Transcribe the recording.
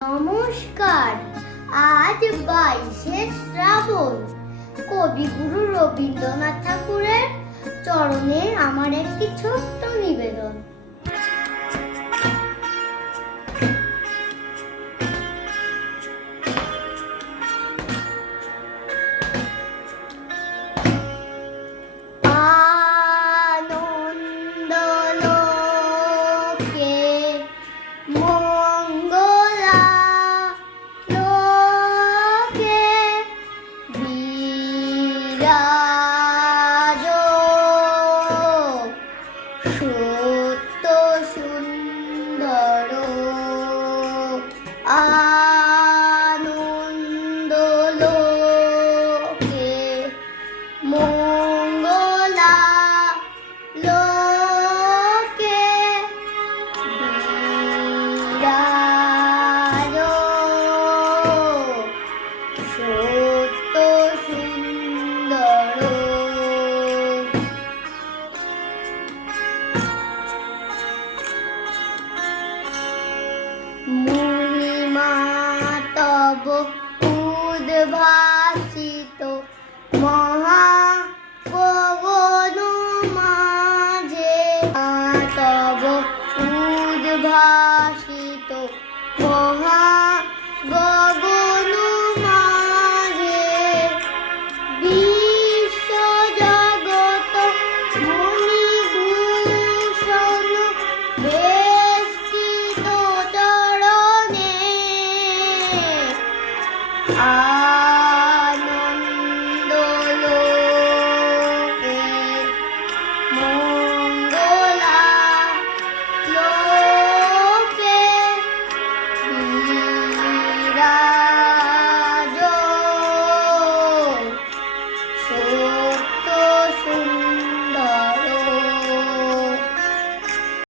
নমস্কার। আজ 22শে শ্রাবণ। কবিগুরু রবীন্দ্রনাথ ঠাকুরের চরণে আমার একটি ছোট্ট নিবেদন। সত্য সুন্দর আনন্দ লোকে মঙ্গলা লোকে বিরাজ সত্য সুন্দর মহিমা তব উদ্ভাসিত মহা গগন মাঝে তব উদ্ভাসিত মহা গগন মাঝে বিশ্ব জগত মণিভূষণ আনন্দ লোকে মঙ্গলা লোকে বিরাজ